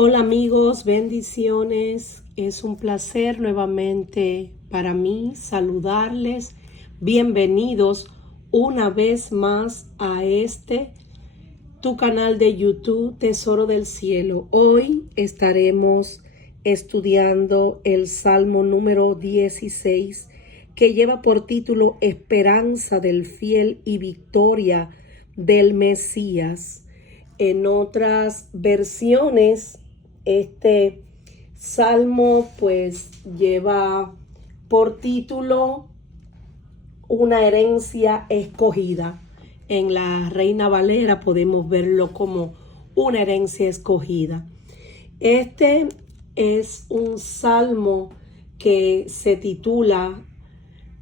Hola amigos, bendiciones. Es un placer nuevamente para mí saludarles. Bienvenidos una vez más a tu canal de YouTube, Tesoro del Cielo. Hoy estaremos estudiando el Salmo número 16, que lleva por título Esperanza del Fiel y Victoria del Mesías. En otras versiones, este salmo pues lleva por título Una herencia escogida. En la Reina Valera podemos verlo como una herencia escogida. Este es un salmo que se titula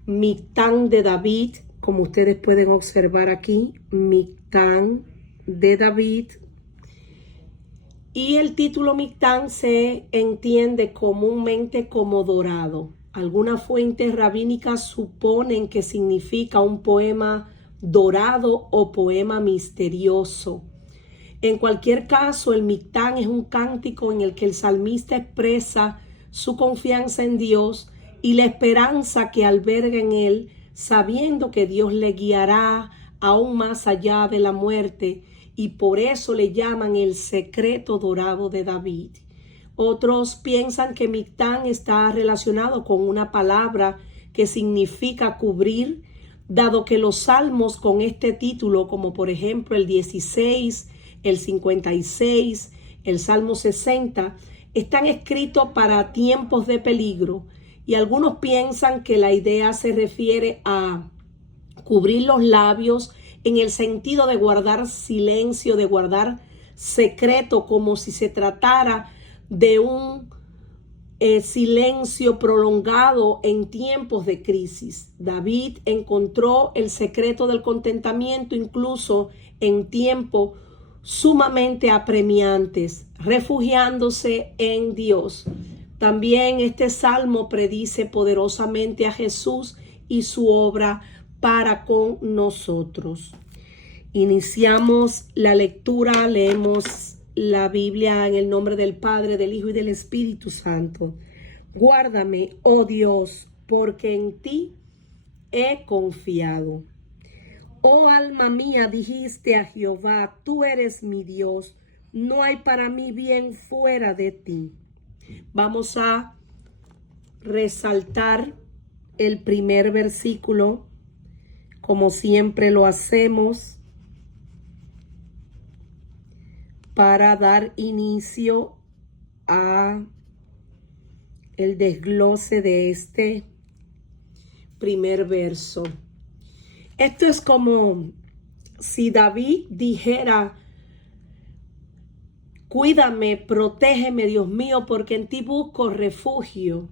Mictán de David, como ustedes pueden observar aquí, Mictán de David. Y el título Mictán se entiende comúnmente como dorado. Algunas fuentes rabínicas suponen que significa un poema dorado o poema misterioso. En cualquier caso, el Mictán es un cántico en el que el salmista expresa su confianza en Dios y la esperanza que alberga en él, sabiendo que Dios le guiará aún más allá de la muerte, y por eso le llaman el secreto dorado de David. Otros piensan que Mictán está relacionado con una palabra que significa cubrir, dado que los salmos con este título, como por ejemplo el 16, el 56, el Salmo 60, están escritos para tiempos de peligro, y algunos piensan que la idea se refiere a cubrir los labios en el sentido de guardar silencio, de guardar secreto, como si se tratara de un silencio prolongado en tiempos de crisis. David encontró el secreto del contentamiento incluso en tiempos sumamente apremiantes, refugiándose en Dios. También este salmo predice poderosamente a Jesús y su obra para con nosotros. Iniciamos la lectura, leemos la Biblia en el nombre del Padre, del Hijo y del Espíritu Santo. Guárdame, oh Dios, porque en ti he confiado. Oh alma mía, dijiste a Jehová, tú eres mi Dios, no hay para mí bien fuera de ti. Vamos a resaltar el primer versículo, como siempre lo hacemos, para dar inicio a el desglose de este primer verso. Esto es como si David dijera: cuídame, protégeme, Dios mío, porque en ti busco refugio.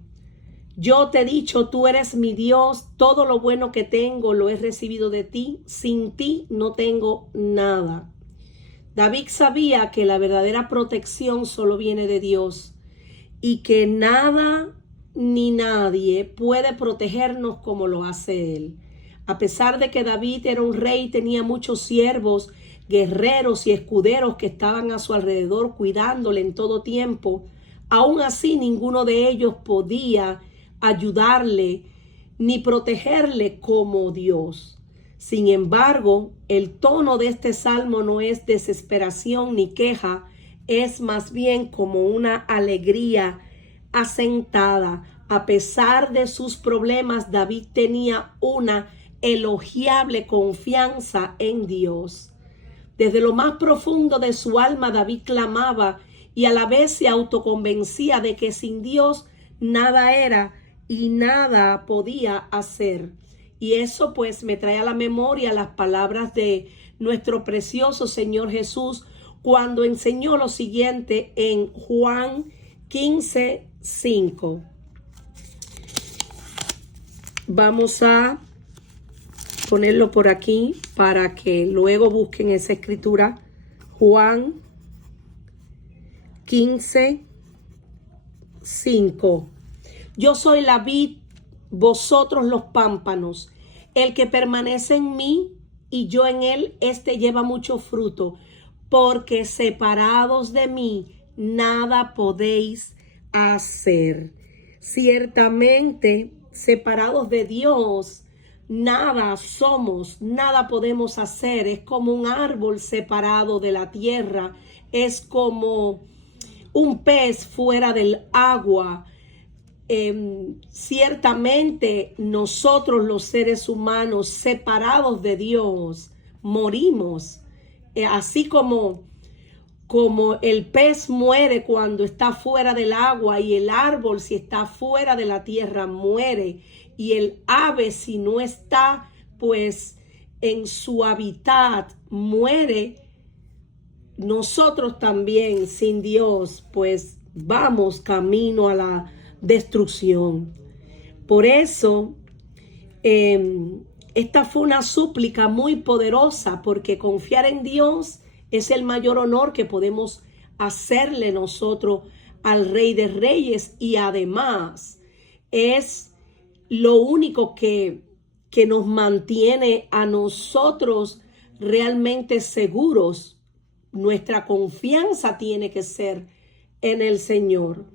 Yo te he dicho, tú eres mi Dios, todo lo bueno que tengo lo he recibido de ti, sin ti no tengo nada. David sabía que la verdadera protección solo viene de Dios y que nada ni nadie puede protegernos como lo hace Él. A pesar de que David era un rey, tenía muchos siervos, guerreros y escuderos que estaban a su alrededor cuidándole en todo tiempo. Aún así, ninguno de ellos podía ayudarle ni protegerle como Dios. Sin embargo, el tono de este salmo no es desesperación ni queja, es más bien como una alegría asentada. A pesar de sus problemas, David tenía una elogiable confianza en Dios. Desde lo más profundo de su alma, David clamaba y a la vez se autoconvencía de que sin Dios nada era y nada podía hacer. Y eso pues me trae a la memoria las palabras de nuestro precioso Señor Jesús cuando enseñó lo siguiente en Juan 15:5. Vamos a ponerlo por aquí para que luego busquen esa escritura. Juan 15:5. Yo soy la vid, vosotros los pámpanos. El que permanece en mí y yo en él, éste lleva mucho fruto, porque separados de mí nada podéis hacer. Ciertamente, separados de Dios, nada somos, nada podemos hacer. Es como un árbol separado de la tierra, es como un pez fuera del agua. Ciertamente nosotros los seres humanos separados de Dios morimos, así como el pez muere cuando está fuera del agua, y el árbol si está fuera de la tierra muere, y el ave si no está pues en su hábitat muere. Nosotros también sin Dios pues vamos camino a la destrucción. Por eso esta fue una súplica muy poderosa, porque confiar en Dios es el mayor honor que podemos hacerle nosotros al Rey de Reyes, y además es lo único que nos mantiene a nosotros realmente seguros. Nuestra confianza tiene que ser en el Señor.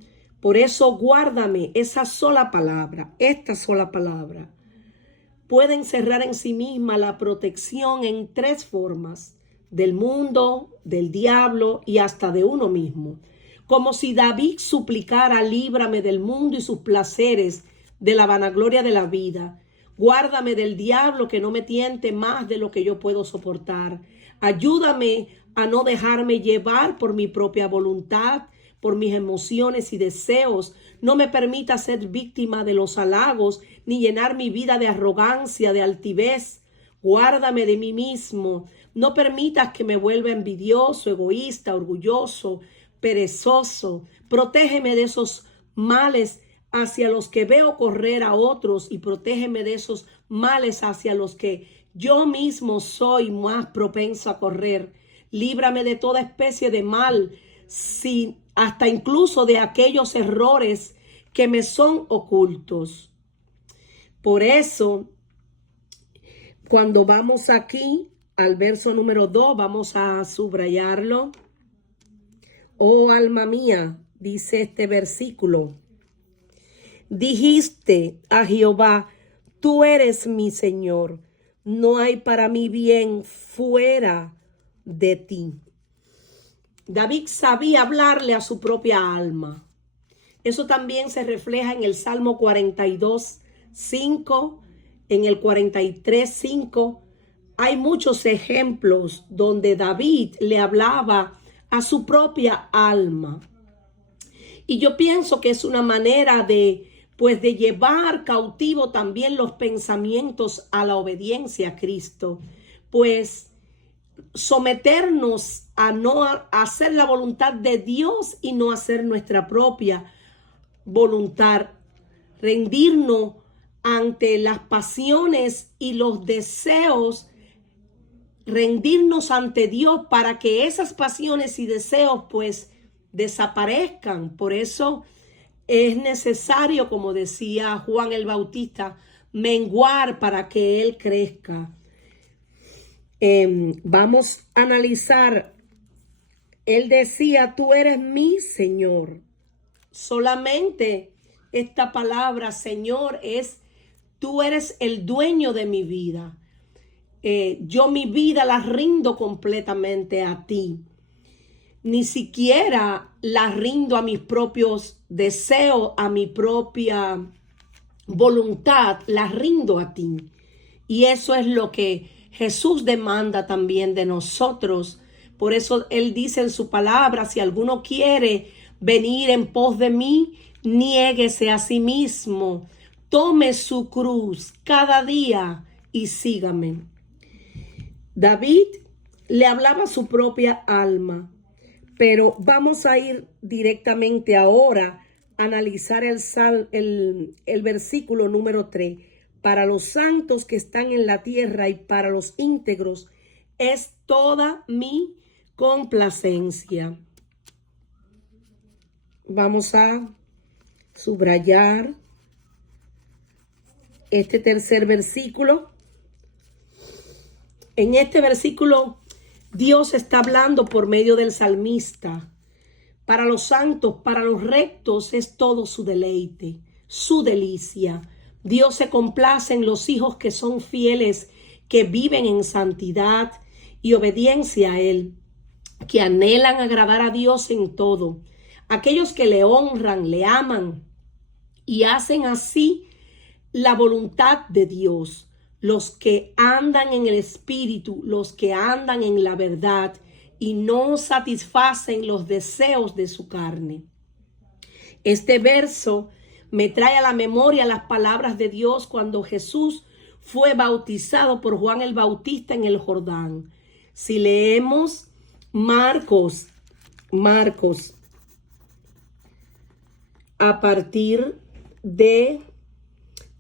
Por eso guárdame, esa sola palabra, esta sola palabra, puede encerrar en sí misma la protección en tres formas: del mundo, del diablo y hasta de uno mismo. Como si David suplicara: líbrame del mundo y sus placeres, de la vanagloria de la vida. Guárdame del diablo, que no me tiente más de lo que yo puedo soportar. Ayúdame a no dejarme llevar por mi propia voluntad, por mis emociones y deseos. No me permita ser víctima de los halagos, ni llenar mi vida de arrogancia, de altivez. Guárdame de mí mismo. No permitas que me vuelva envidioso, egoísta, orgulloso, perezoso. Protégeme de esos males hacia los que veo correr a otros, y protégeme de esos males hacia los que yo mismo soy más propenso a correr. Líbrame de toda especie de mal, hasta incluso de aquellos errores que me son ocultos. Por eso, cuando vamos aquí al verso número 2, vamos a subrayarlo. Oh alma mía, dice este versículo, dijiste a Jehová: tú eres mi Señor, no hay para mí bien fuera de ti. David sabía hablarle a su propia alma. Eso también se refleja en el Salmo 42:5, en el 43:5. Hay muchos ejemplos donde David le hablaba a su propia alma. Y yo pienso que es una manera de llevar cautivo también los pensamientos a la obediencia a Cristo. Pues someternos a no hacer la voluntad de Dios y no hacer nuestra propia voluntad. Rendirnos ante las pasiones y los deseos. Rendirnos ante Dios para que esas pasiones y deseos pues desaparezcan. Por eso es necesario, como decía Juan el Bautista, menguar para que Él crezca. Vamos a analizar. Él decía: tú eres mi Señor. Solamente esta palabra Señor es: tú eres el dueño de mi vida. Yo mi vida la rindo completamente a ti. Ni siquiera la rindo a mis propios deseos, a mi propia voluntad, la rindo a ti. Y eso es lo que Jesús demanda también de nosotros. Por eso Él dice en su palabra: si alguno quiere venir en pos de mí, niéguese a sí mismo, tome su cruz cada día y sígame. David le hablaba a su propia alma, pero vamos a ir directamente ahora a analizar el versículo número 3. Para los santos que están en la tierra y para los íntegros es toda mi complacencia. Vamos a subrayar este tercer versículo. En este versículo Dios está hablando por medio del salmista Para los santos, para los rectos es todo su deleite, su delicia. Dios se complace en los hijos que son fieles, que viven en santidad y obediencia a Él, que anhelan agradar a Dios en todo. Aquellos que le honran, le aman y hacen así la voluntad de Dios. Los que andan en el Espíritu, los que andan en la verdad y no satisfacen los deseos de su carne. Este verso me trae a la memoria las palabras de Dios cuando Jesús fue bautizado por Juan el Bautista en el Jordán. Si leemos Marcos, a partir de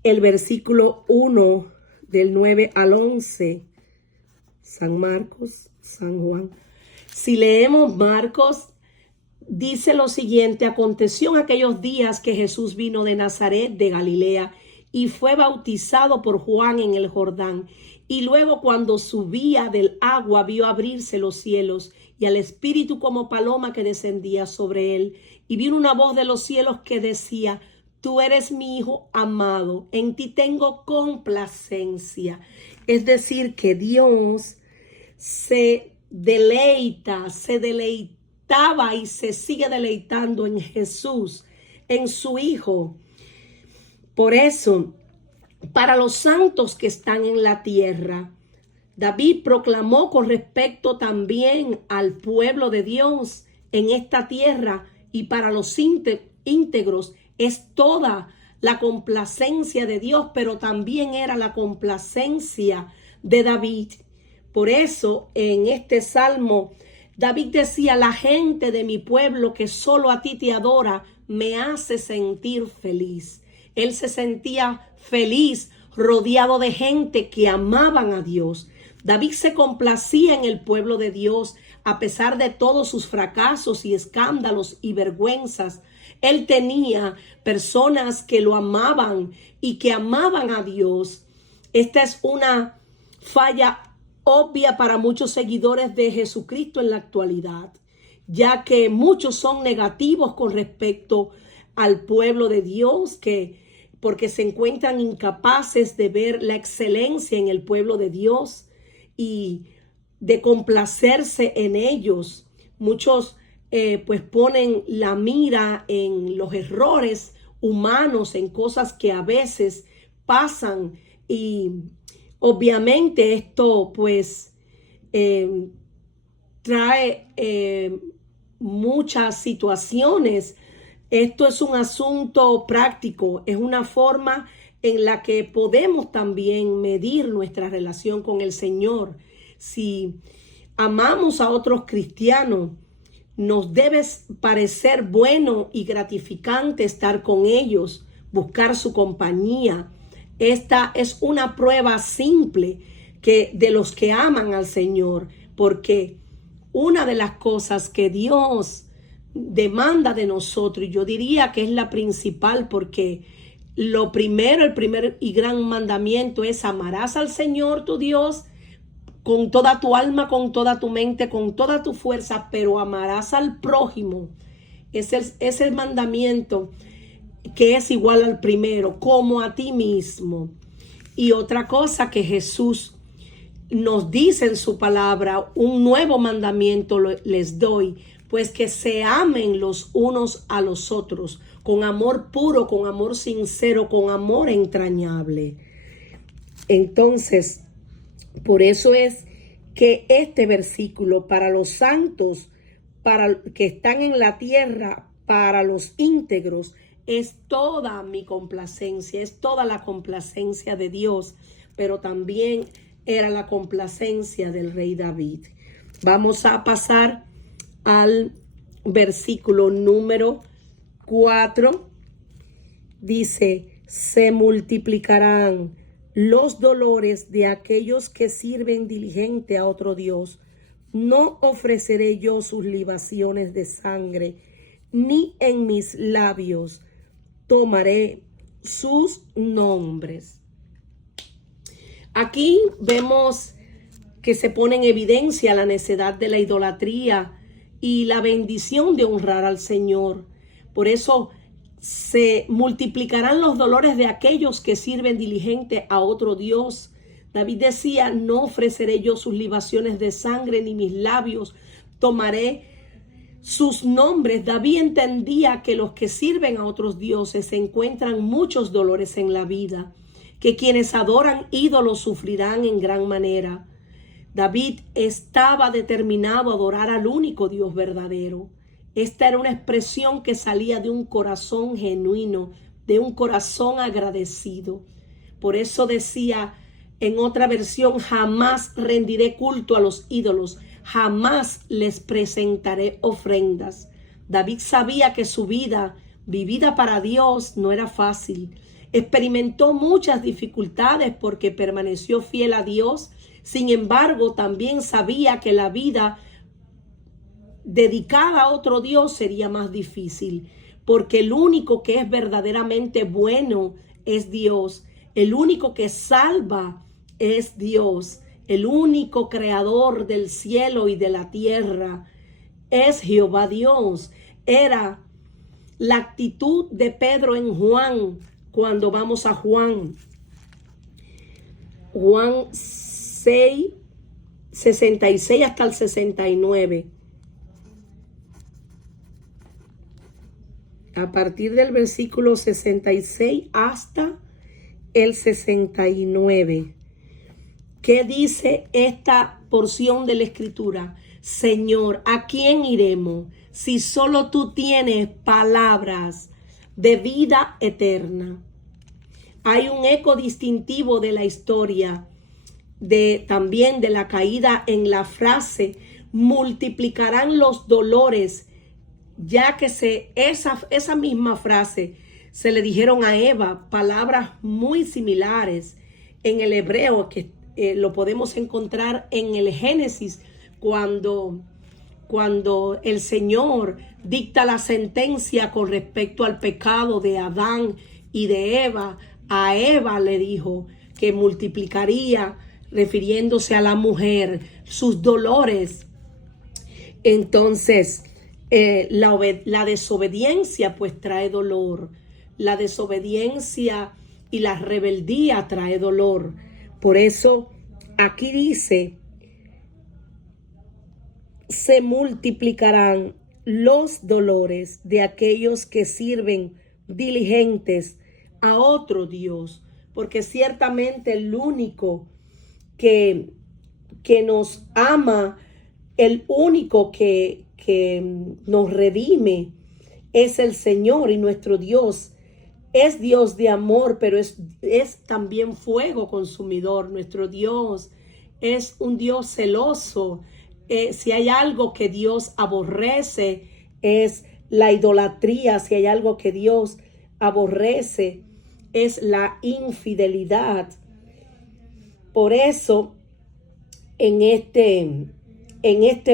el versículo 1 del 9 al 11, San Marcos, San Juan. Si leemos Marcos, dice lo siguiente: aconteció en aquellos días que Jesús vino de Nazaret de Galilea y fue bautizado por Juan en el Jordán. Y luego, cuando subía del agua, vio abrirse los cielos y al Espíritu como paloma que descendía sobre él. Y vino una voz de los cielos que decía: tú eres mi Hijo amado, en ti tengo complacencia. Es decir, que Dios se deleitaba y se sigue deleitando en Jesús, en su Hijo. Por eso, para los santos que están en la tierra, David proclamó con respecto también al pueblo de Dios en esta tierra, y para los íntegros es toda la complacencia de Dios, pero también era la complacencia de David. Por eso en este salmo David decía: la gente de mi pueblo que solo a ti te adora me hace sentir feliz. Él se sentía feliz rodeado de gente que amaban a Dios. David se complacía en el pueblo de Dios a pesar de todos sus fracasos y escándalos y vergüenzas. Él tenía personas que lo amaban y que amaban a Dios. Esta es una falla obvia para muchos seguidores de Jesucristo en la actualidad, ya que muchos son negativos con respecto al pueblo de Dios, porque se encuentran incapaces de ver la excelencia en el pueblo de Dios y de complacerse en ellos. Muchos pues ponen la mira en los errores humanos, en cosas que a veces pasan, y obviamente esto pues trae muchas situaciones. Esto es un asunto práctico, es una forma en la que podemos también medir nuestra relación con el Señor. Si amamos a otros cristianos, nos debe parecer bueno y gratificante estar con ellos, buscar su compañía. Esta es una prueba simple de los que aman al Señor, porque una de las cosas que Dios demanda de nosotros, y yo diría que es la principal, porque el primer y gran mandamiento es: amarás al Señor tu Dios con toda tu alma, con toda tu mente, con toda tu fuerza, pero amarás al prójimo. Es el mandamiento que es igual al primero, como a ti mismo. Y otra cosa que Jesús nos dice en su palabra: un nuevo mandamiento les doy, pues que se amen los unos a los otros, con amor puro, con amor sincero, con amor entrañable. Entonces, por eso es que este versículo, para los santos, para que están en la tierra, para los íntegros, es toda mi complacencia, es toda la complacencia de Dios, pero también era la complacencia del rey David. Vamos a pasar al versículo número 4. Dice: se multiplicarán los dolores de aquellos que sirven diligente a otro Dios. No ofreceré yo sus libaciones de sangre, ni en mis labios tomaré sus nombres. Aquí vemos que se pone en evidencia la necedad de la idolatría y la bendición de honrar al Señor. Por eso se multiplicarán los dolores de aquellos que sirven diligente a otro Dios. David decía, no ofreceré yo sus libaciones de sangre, ni mis labios tomaré sus nombres. David entendía que los que sirven a otros dioses encuentran muchos dolores en la vida, que quienes adoran ídolos sufrirán en gran manera. David estaba determinado a adorar al único Dios verdadero. Esta era una expresión que salía de un corazón genuino, de un corazón agradecido. Por eso decía en otra versión, jamás rendiré culto a los ídolos, jamás les presentaré ofrendas. David sabía que su vida, vivida para Dios, no era fácil. Experimentó muchas dificultades porque permaneció fiel a Dios. Sin embargo, también sabía que la vida dedicada a otro Dios sería más difícil, porque el único que es verdaderamente bueno es Dios. El único que salva es Dios. El único creador del cielo y de la tierra es Jehová Dios. Era la actitud de Pedro en Juan, cuando vamos a Juan 6, 66 hasta el 69. A partir del versículo 66 hasta el 69. ¿Qué dice esta porción de la Escritura? Señor, ¿a quién iremos si solo tú tienes palabras de vida eterna? Hay un eco distintivo de la historia, también de la caída en la frase, multiplicarán los dolores, ya que esa misma frase se le dijeron a Eva, palabras muy similares en el hebreo, que lo podemos encontrar en el Génesis, cuando el Señor dicta la sentencia con respecto al pecado de Adán y de Eva. A Eva le dijo que multiplicaría, refiriéndose a la mujer, sus dolores. Entonces, la desobediencia pues trae dolor. La desobediencia y la rebeldía trae dolor. Por eso aquí dice, se multiplicarán los dolores de aquellos que sirven diligentes a otro Dios, porque ciertamente el único que nos ama, el único que nos redime es el Señor, y nuestro Dios es Dios de amor, pero es también fuego consumidor. Nuestro Dios es un Dios celoso. Si hay algo que Dios aborrece, es la idolatría. Si hay algo que Dios aborrece, es la infidelidad. Por eso, en este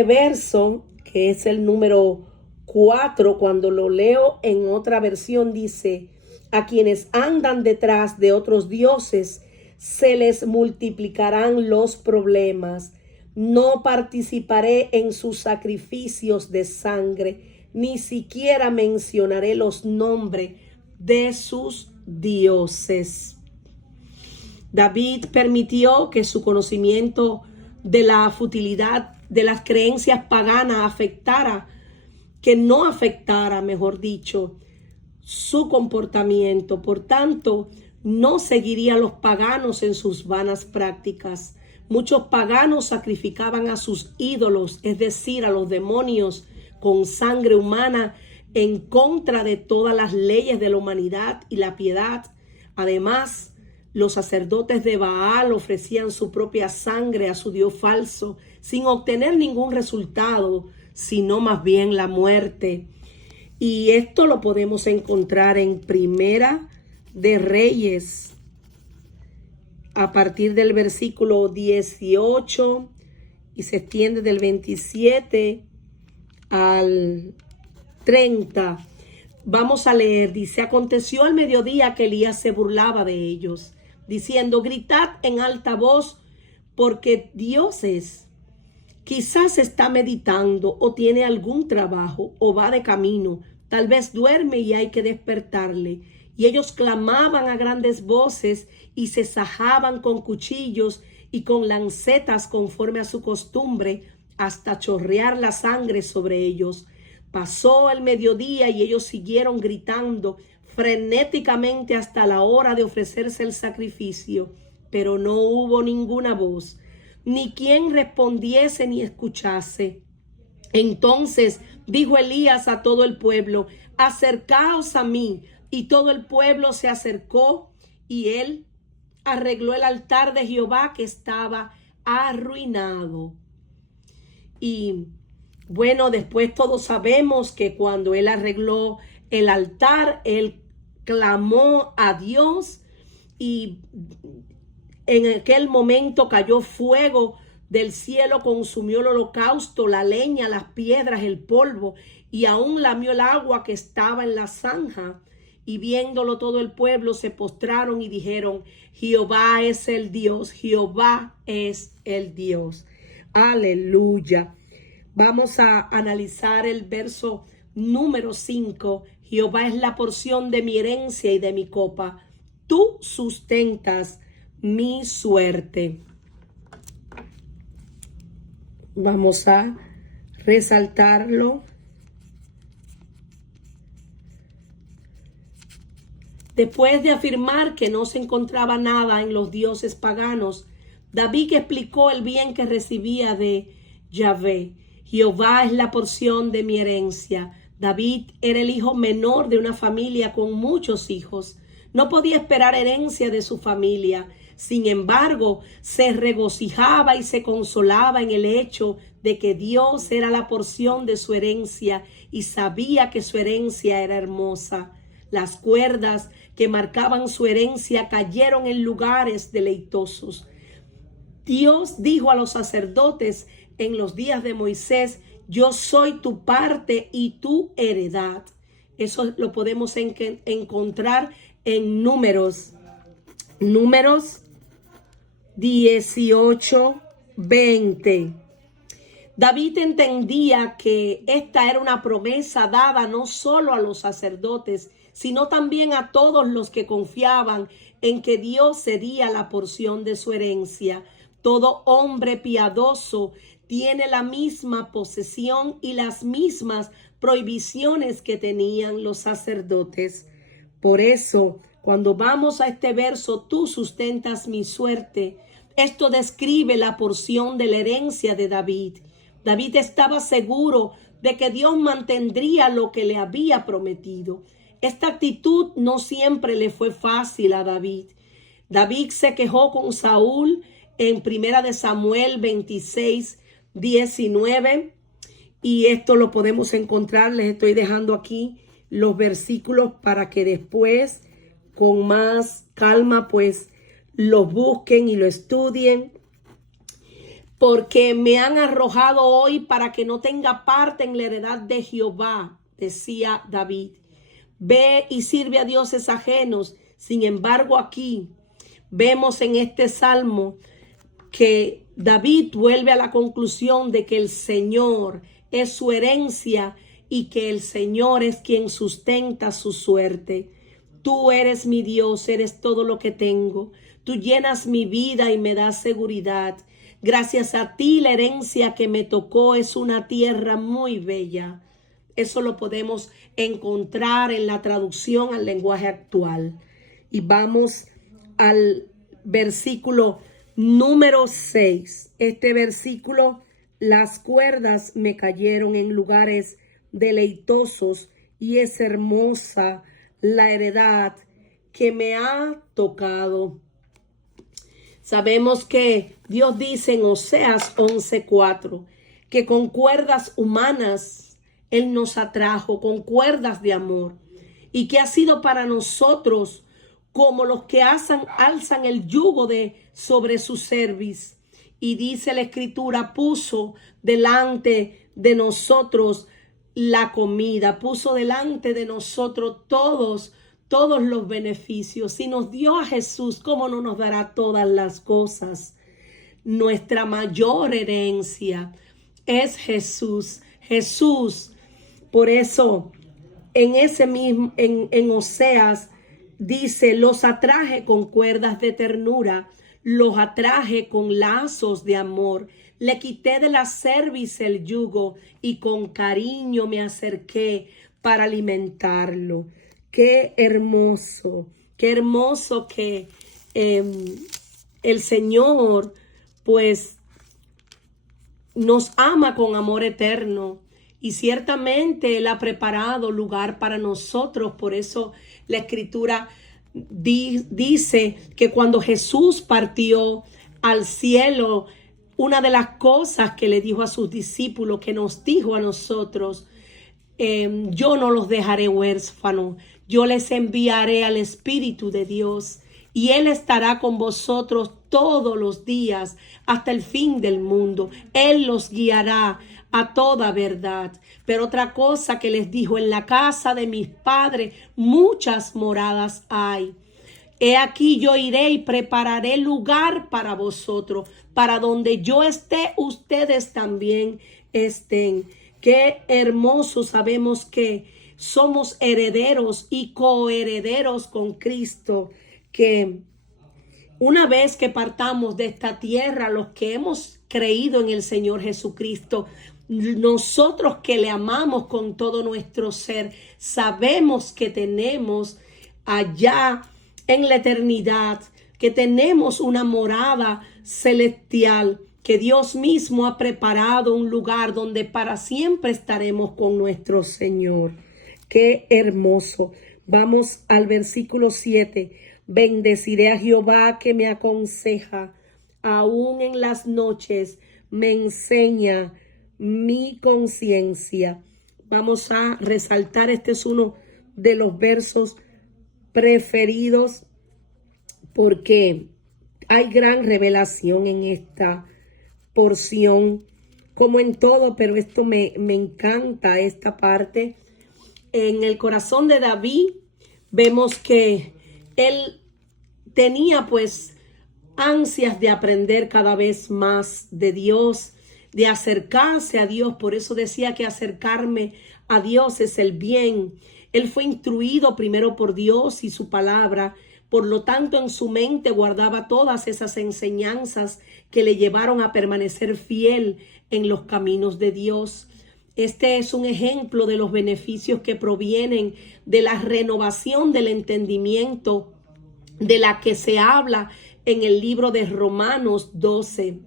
verso, que es el número 4, cuando lo leo en otra versión, dice, a quienes andan detrás de otros dioses, se les multiplicarán los problemas. No participaré en sus sacrificios de sangre, ni siquiera mencionaré los nombres de sus dioses. David permitió que su conocimiento de la futilidad de las creencias paganas no afectara, mejor dicho, su comportamiento. Por tanto, no seguiría a los paganos en sus vanas prácticas. Muchos paganos sacrificaban a sus ídolos, es decir, a los demonios, con sangre humana, en contra de todas las leyes de la humanidad y la piedad. Además, los sacerdotes de Baal ofrecían su propia sangre a su dios falso, sin obtener ningún resultado, sino más bien la muerte. Y esto lo podemos encontrar en Primera de Reyes, a partir del versículo 18, y se extiende del 27 al 30. Vamos a leer, dice, aconteció al mediodía que Elías se burlaba de ellos, diciendo, gritad en alta voz, porque dioses Quizás está meditando o tiene algún trabajo o va de camino. Tal vez duerme y hay que despertarle. Y ellos clamaban a grandes voces y se sajaban con cuchillos y con lancetas conforme a su costumbre, hasta chorrear la sangre sobre ellos. Pasó el mediodía y ellos siguieron gritando frenéticamente hasta la hora de ofrecerse el sacrificio, pero no hubo ninguna voz, ni quien respondiese ni escuchase. Entonces dijo Elías a todo el pueblo: acercaos a mí. Y todo el pueblo se acercó, y él arregló el altar de Jehová que estaba arruinado. Y bueno, después todos sabemos que cuando él arregló el altar, él clamó a Dios, y en aquel momento cayó fuego del cielo, consumió el holocausto, la leña, las piedras, el polvo, y aún lamió el agua que estaba en la zanja. Y viéndolo todo el pueblo se postraron y dijeron: Jehová es el Dios, Jehová es el Dios. Aleluya. Vamos a analizar el verso número 5. Jehová es la porción de mi herencia y de mi copa. Tú sustentas mi suerte. Vamos a resaltarlo. Después de afirmar que no se encontraba nada en los dioses paganos, David explicó el bien que recibía de Yahvé. Jehová es la porción de mi herencia. David era el hijo menor de una familia con muchos hijos. No podía esperar herencia de su familia. Sin embargo, se regocijaba y se consolaba en el hecho de que Dios era la porción de su herencia, y sabía que su herencia era hermosa. Las cuerdas que marcaban su herencia cayeron en lugares deleitosos. Dios dijo a los sacerdotes en los días de Moisés: yo soy tu parte y tu heredad. Eso lo podemos encontrar en Números 18:20. David entendía que esta era una promesa dada no solo a los sacerdotes, sino también a todos los que confiaban en que Dios sería la porción de su herencia. Todo hombre piadoso tiene la misma posesión y las mismas prohibiciones que tenían los sacerdotes. Por eso, cuando vamos a este verso, tú sustentas mi suerte, esto describe la porción de la herencia de David. David estaba seguro de que Dios mantendría lo que le había prometido. Esta actitud no siempre le fue fácil a David. David se quejó con Saúl en 1 Samuel 26:19, y esto lo podemos encontrar. Les estoy dejando aquí los versículos para que después con más calma pues los busquen y lo estudien. Porque me han arrojado hoy para que no tenga parte en la heredad de Jehová, decía David. Ve y sirve a dioses ajenos. Sin embargo, aquí vemos en este salmo que David vuelve a la conclusión de que el Señor es su herencia y que el Señor es quien sustenta su suerte. Tú eres mi Dios, eres todo lo que tengo. Tú llenas mi vida y me das seguridad. Gracias a ti la herencia que me tocó es una tierra muy bella. Eso lo podemos encontrar en la traducción al lenguaje actual. Y vamos al versículo número 6. Este versículo: las cuerdas me cayeron en lugares deleitosos y es hermosa la heredad que me ha tocado. Sabemos que Dios dice en Oseas 11:4 que con cuerdas humanas Él nos atrajo, con cuerdas de amor, y que ha sido para nosotros como los que alzan el yugo sobre su cerviz. Y dice la Escritura: puso delante de nosotros la comida, puso delante de nosotros todos los beneficios. Si nos dio a Jesús, ¿cómo no nos dará todas las cosas? Nuestra mayor herencia. es Jesús. Jesús. Por eso, en ese mismo, en Oseas, dice, los atraje con cuerdas de ternura, los atraje con lazos de amor. Le quité de la cerviz el yugo y con cariño me acerqué para alimentarlo. Qué hermoso que el Señor pues nos ama con amor eterno y ciertamente Él ha preparado lugar para nosotros. Por eso la Escritura dice que cuando Jesús partió al cielo, una de las cosas que le dijo a sus discípulos, que nos dijo a nosotros, yo no los dejaré huérfanos, yo les enviaré al Espíritu de Dios y Él estará con vosotros todos los días hasta el fin del mundo. Él los guiará a toda verdad. Pero otra cosa que les dijo, en la casa de mis padres muchas moradas hay. He aquí yo iré y prepararé lugar para vosotros, para donde yo esté, ustedes también estén. Qué hermoso, sabemos que somos herederos y coherederos con Cristo, que una vez que partamos de esta tierra, los que hemos creído en el Señor Jesucristo, nosotros que le amamos con todo nuestro ser, sabemos que tenemos allá en la eternidad, que tenemos una morada celestial, que Dios mismo ha preparado un lugar donde para siempre estaremos con nuestro Señor. Qué hermoso. Vamos al versículo 7. Bendeciré a Jehová que me aconseja, aún en las noches me enseña mi conciencia. Vamos a resaltar, este es uno de los versos preferidos porque hay gran revelación en esta porción, como en todo, pero esto me encanta, esta parte. En el corazón de David vemos que él tenía pues ansias de aprender cada vez más de Dios, de acercarse a Dios. Por eso decía que acercarme a Dios es el bien. Él fue instruido primero por Dios y su palabra. Por lo tanto, en su mente guardaba todas esas enseñanzas que le llevaron a permanecer fiel en los caminos de Dios. Este es un ejemplo de los beneficios que provienen de la renovación del entendimiento, de la que se habla en el libro de Romanos 12.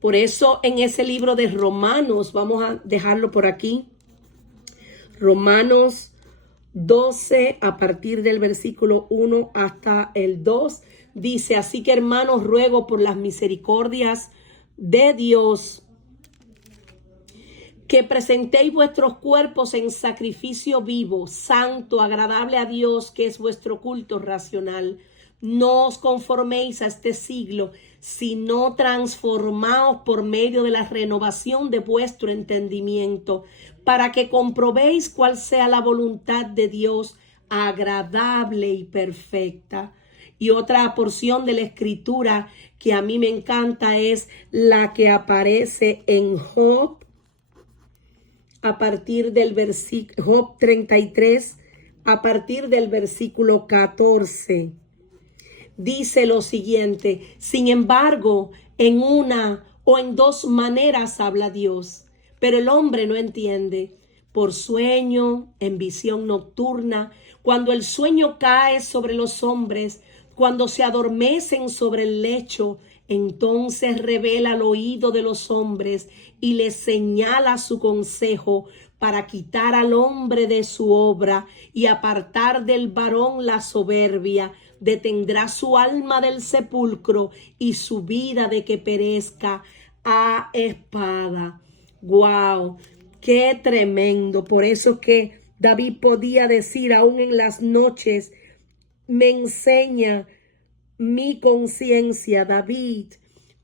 Por eso en ese libro de Romanos, vamos a dejarlo por aquí, Romanos 12, a partir del versículo 1 hasta el 2, dice: así que, hermanos, ruego por las misericordias de Dios que presentéis vuestros cuerpos en sacrificio vivo, santo, agradable a Dios, que es vuestro culto racional. No os conforméis a este siglo, sino transformaos por medio de la renovación de vuestro entendimiento, para que comprobéis cuál sea la voluntad de Dios, agradable y perfecta. Y otra porción de la Escritura que a mí me encanta es la que aparece en Job, a partir del versículo Job 33, a partir del versículo 14. Dice lo siguiente: sin embargo, en una o en dos maneras habla Dios, pero el hombre no entiende. Por sueño, en visión nocturna, cuando el sueño cae sobre los hombres, cuando se adormecen sobre el lecho, entonces revela al oído de los hombres y les señala su consejo, para quitar al hombre de su obra y apartar del varón la soberbia. Detendrá su alma del sepulcro y su vida de que perezca a espada. ¡Wow! ¡Qué tremendo! Por eso que David podía decir, aún en las noches me enseña mi conciencia. David,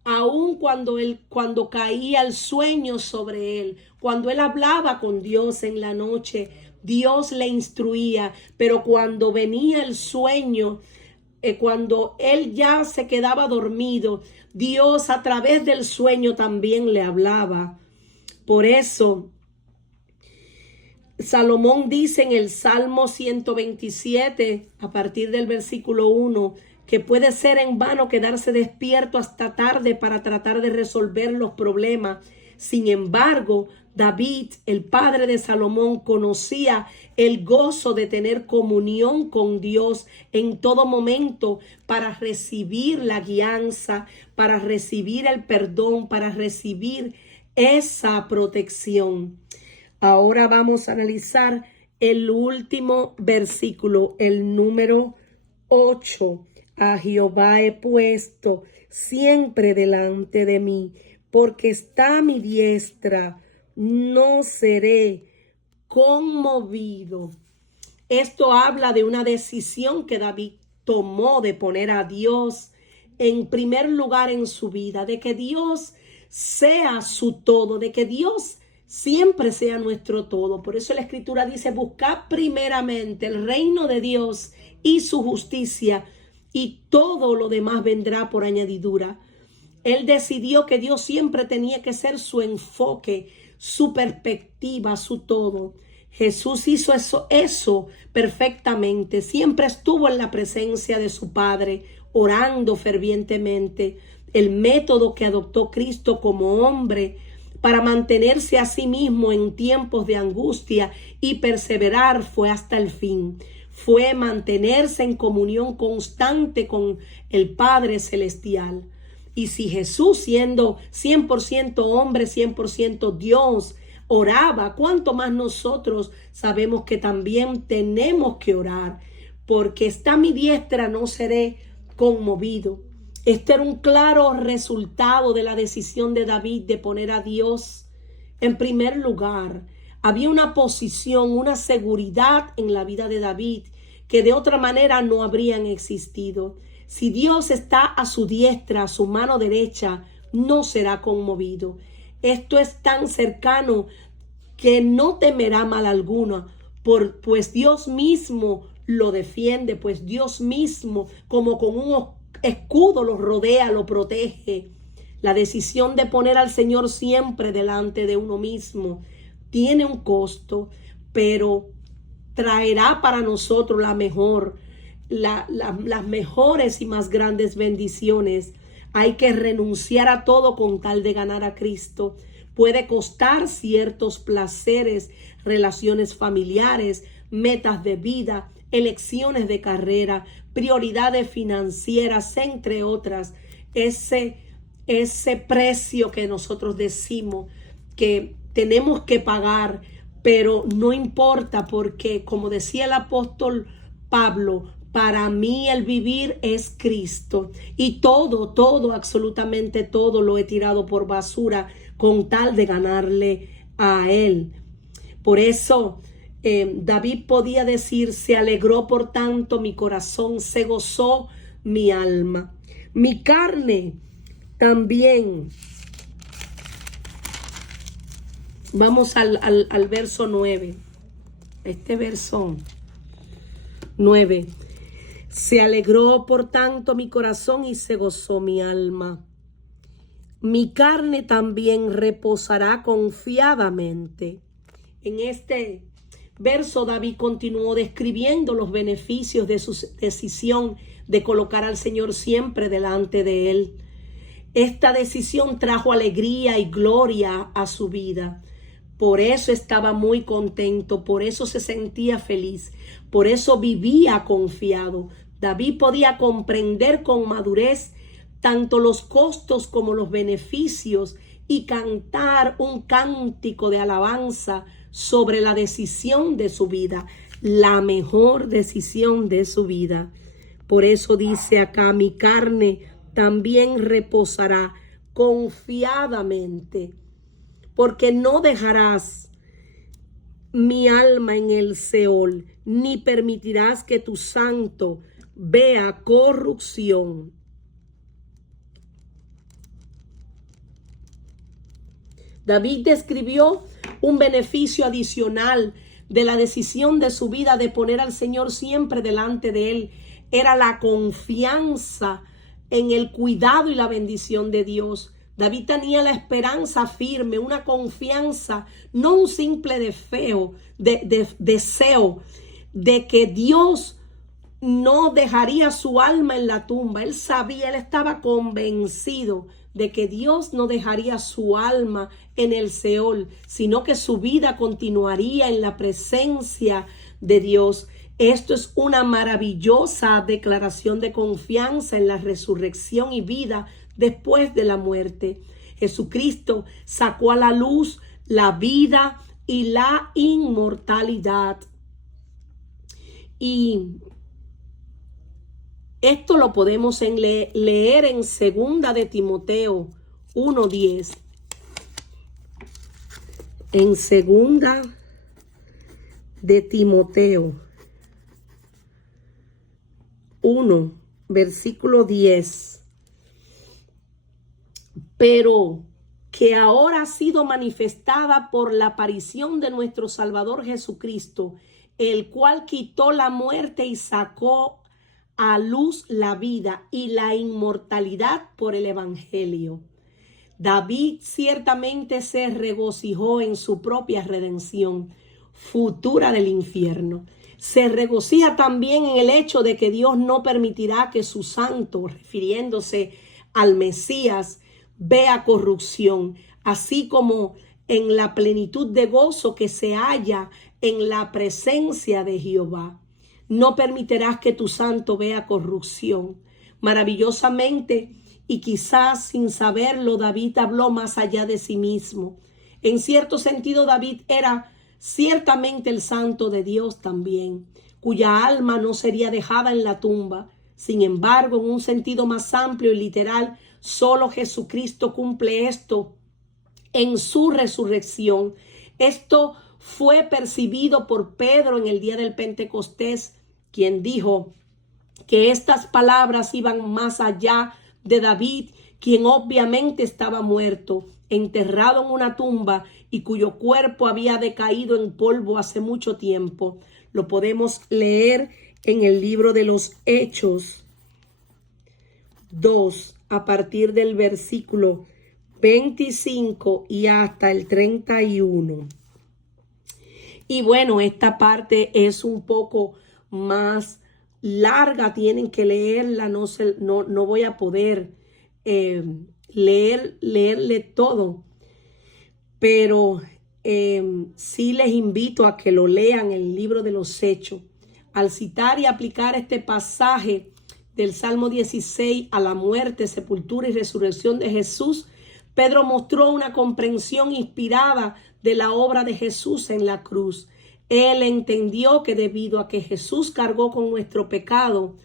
aun cuando caía el sueño sobre él, cuando él hablaba con Dios en la noche, Dios le instruía, pero cuando venía el sueño, cuando él ya se quedaba dormido, Dios a través del sueño también le hablaba. Por eso, Salomón dice en el Salmo 127, a partir del versículo 1, que puede ser en vano quedarse despierto hasta tarde para tratar de resolver los problemas. Sin embargo, David, el padre de Salomón, conocía el gozo de tener comunión con Dios en todo momento para recibir la guianza, para recibir el perdón, para recibir esa protección. Ahora vamos a analizar el último versículo, el número 8. A Jehová he puesto siempre delante de mí, porque está a mi diestra, no seré conmovido. Esto habla de una decisión que David tomó de poner a Dios en primer lugar en su vida, de que Dios sea su todo, de que Dios siempre sea nuestro todo. Por eso la Escritura dice: buscad primeramente el reino de Dios y su justicia, y todo lo demás vendrá por añadidura. Él decidió que Dios siempre tenía que ser su enfoque, su perspectiva, su todo. Jesús hizo eso perfectamente. Siempre estuvo en la presencia de su Padre, orando fervientemente. El método que adoptó Cristo como hombre para mantenerse a sí mismo en tiempos de angustia y perseverar fue hasta el fin. Fue mantenerse en comunión constante con el Padre Celestial. Y si Jesús, siendo 100% hombre, 100% Dios, oraba, ¿cuánto más nosotros sabemos que también tenemos que orar? Porque está a mi diestra, no seré conmovido. Este era un claro resultado de la decisión de David de poner a Dios en primer lugar. Había una posición, una seguridad en la vida de David que de otra manera no habrían existido. Si Dios está a su diestra, a su mano derecha, no será conmovido. Esto es tan cercano que no temerá mal alguno, pues Dios mismo lo defiende, pues Dios mismo, como con un escudo, lo rodea, lo protege. La decisión de poner al Señor siempre delante de uno mismo tiene un costo, pero traerá para nosotros las mejores y más grandes bendiciones. Hay que renunciar a todo con tal de ganar a Cristo. Puede costar ciertos placeres, relaciones familiares, metas de vida, elecciones de carrera, prioridades financieras, entre otras. Ese precio que nosotros decimos que tenemos que pagar, pero no importa, porque como decía el apóstol Pablo, para mí el vivir es Cristo, y todo, absolutamente todo lo he tirado por basura con tal de ganarle a Él. Por eso David podía decir: se alegró por tanto mi corazón, se gozó mi alma. Mi carne también. Vamos al verso 9. Este verso 9. Se alegró por tanto mi corazón y se gozó mi alma. Mi carne también reposará confiadamente. En este verso David continuó describiendo los beneficios de su decisión de colocar al Señor siempre delante de él. Esta decisión trajo alegría y gloria a su vida. Por eso estaba muy contento, por eso se sentía feliz, por eso vivía confiado. David podía comprender con madurez tanto los costos como los beneficios y cantar un cántico de alabanza sobre la decisión de su vida, la mejor decisión de su vida. Por eso dice acá: mi carne también reposará confiadamente, porque no dejarás mi alma en el Seol, ni permitirás que tu santo vea corrupción. David describió un beneficio adicional de la decisión de su vida de poner al Señor siempre delante de él. Era la confianza en el cuidado y la bendición de Dios. David tenía la esperanza firme, una confianza, no un simple deseo de que Dios no dejaría su alma en la tumba. Él sabía, él estaba convencido de que Dios no dejaría su alma en el Seol, sino que su vida continuaría en la presencia de Dios. Esto es una maravillosa declaración de confianza en la resurrección y vida después de la muerte. Jesucristo sacó a la luz la vida y la inmortalidad. Y esto lo podemos leer en 2 de Timoteo 1:10. En 2 de Timoteo 1, versículo 10. Pero que ahora ha sido manifestada por la aparición de nuestro Salvador Jesucristo, el cual quitó la muerte y sacó a luz la vida y la inmortalidad por el Evangelio. David ciertamente se regocijó en su propia redención futura del infierno. Se regocija también en el hecho de que Dios no permitirá que su santo, refiriéndose al Mesías, vea corrupción, así como en la plenitud de gozo que se halla en la presencia de Jehová. No permitirás que tu santo vea corrupción. Maravillosamente, y quizás sin saberlo, David habló más allá de sí mismo. En cierto sentido, David era ciertamente el santo de Dios también, cuya alma no sería dejada en la tumba. Sin embargo, en un sentido más amplio y literal, solo Jesucristo cumple esto en su resurrección. Esto fue percibido por Pedro en el día del Pentecostés, quien dijo que estas palabras iban más allá de David, quien obviamente estaba muerto, enterrado en una tumba y cuyo cuerpo había decaído en polvo hace mucho tiempo. Lo podemos leer en el libro de los Hechos 2, a partir del versículo 25 y hasta el 31. Y bueno, esta parte es un poco más larga, tienen que leerla, no voy a poder leerle todo, pero sí les invito a que lo lean, el libro de los Hechos. Al citar y aplicar este pasaje del Salmo 16 a la muerte, sepultura y resurrección de Jesús, Pedro mostró una comprensión inspirada de la obra de Jesús en la cruz. Él entendió que debido a que Jesús cargó con nuestro pecado,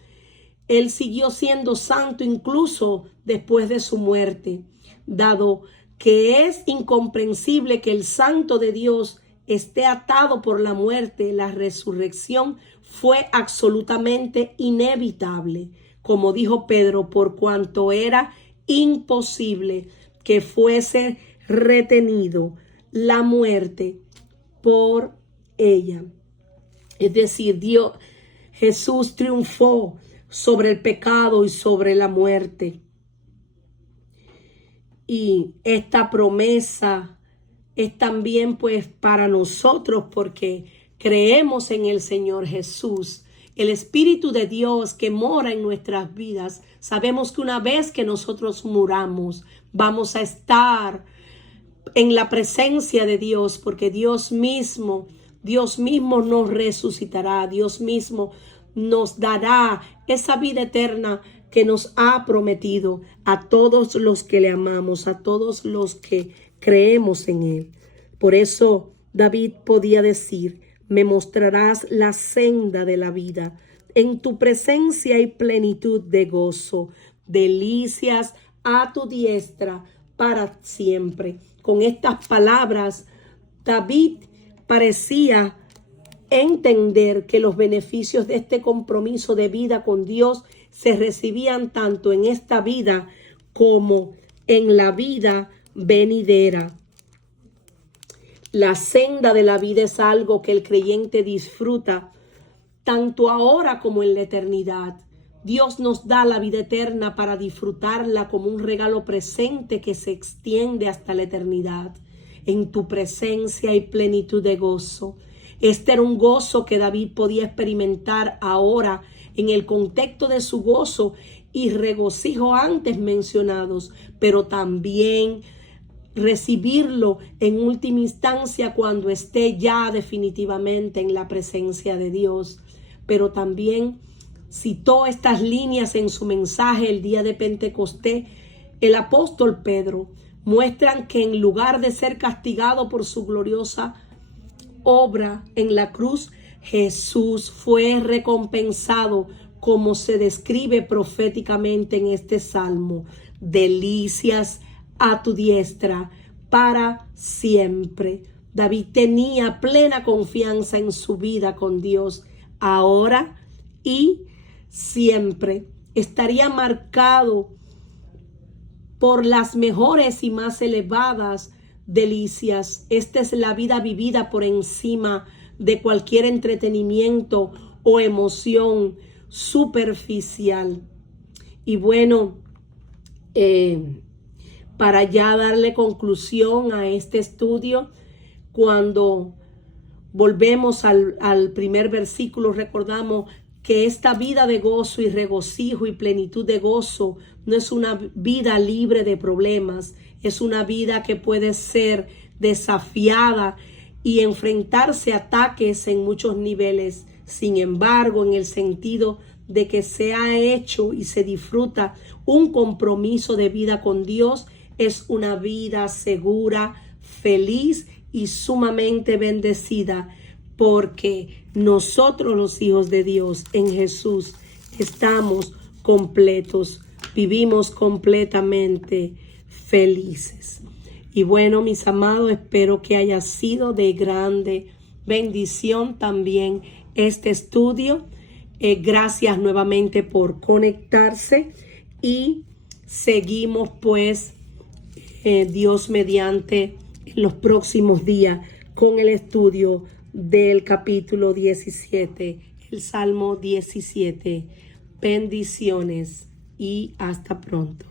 Él siguió siendo santo incluso después de su muerte. Dado que es incomprensible que el santo de Dios esté atado por la muerte, la resurrección fue absolutamente inevitable. Como dijo Pedro, por cuanto era imposible que fuese retenido la muerte por ella. Es decir, Jesús triunfó sobre el pecado y sobre la muerte. Y esta promesa es también pues para nosotros porque creemos en el Señor Jesús. El Espíritu de Dios que mora en nuestras vidas. Sabemos que una vez que nosotros muramos, vamos a estar en la presencia de Dios, porque Dios mismo nos resucitará, Dios mismo nos dará esa vida eterna que nos ha prometido a todos los que le amamos, a todos los que creemos en Él. Por eso David podía decir: me mostrarás la senda de la vida, en tu presencia hay plenitud de gozo, delicias a tu diestra para siempre. Con estas palabras, David parecía entender que los beneficios de este compromiso de vida con Dios se recibían tanto en esta vida como en la vida venidera. La senda de la vida es algo que el creyente disfruta tanto ahora como en la eternidad. Dios nos da la vida eterna para disfrutarla como un regalo presente que se extiende hasta la eternidad. En tu presencia hay plenitud de gozo. Este era un gozo que David podía experimentar ahora en el contexto de su gozo y regocijo antes mencionados, pero también recibirlo en última instancia cuando esté ya definitivamente en la presencia de Dios. Pero también citó estas líneas en su mensaje el día de Pentecostés. El apóstol Pedro muestran que en lugar de ser castigado por su gloriosa obra en la cruz, Jesús fue recompensado, como se describe proféticamente en este salmo: delicias a tu diestra para siempre. David tenía plena confianza en su vida con Dios, ahora y siempre. Estaría marcado por las mejores y más elevadas delicias. Esta es la vida vivida por encima de cualquier entretenimiento o emoción superficial. Y bueno, para ya darle conclusión a este estudio, cuando volvemos al primer versículo, recordamos que esta vida de gozo y regocijo y plenitud de gozo no es una vida libre de problemas, es una vida que puede ser desafiada y enfrentarse a ataques en muchos niveles. Sin embargo, en el sentido de que se ha hecho y se disfruta un compromiso de vida con Dios, es una vida segura, feliz y sumamente bendecida, porque nosotros, los hijos de Dios, en Jesús estamos completos, vivimos completamente felices. Y bueno, mis amados, espero que haya sido de grande bendición también este estudio. Gracias nuevamente por conectarse y seguimos pues Dios mediante en los próximos días con el estudio del capítulo 17, el Salmo 17. Bendiciones y hasta pronto.